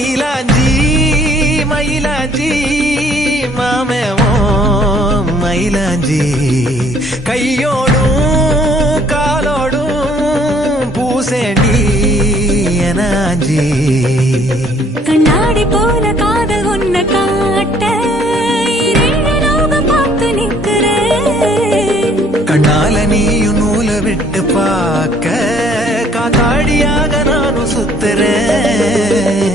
மயிலாஞ்சி மயிலாஞ்சி மாமேவோ மயிலாஞ்சி கையோடும் காலோடும் பூசேண்டி எனாஞ்சி கண்ணாடி போல காதல் ஒன்ன காட்ட பார்த்து நிற்கிறேன் கண்ணால நீயும் நூல விட்டு பார்க்க காத்தாடியாக நானும் சுத்துறேன்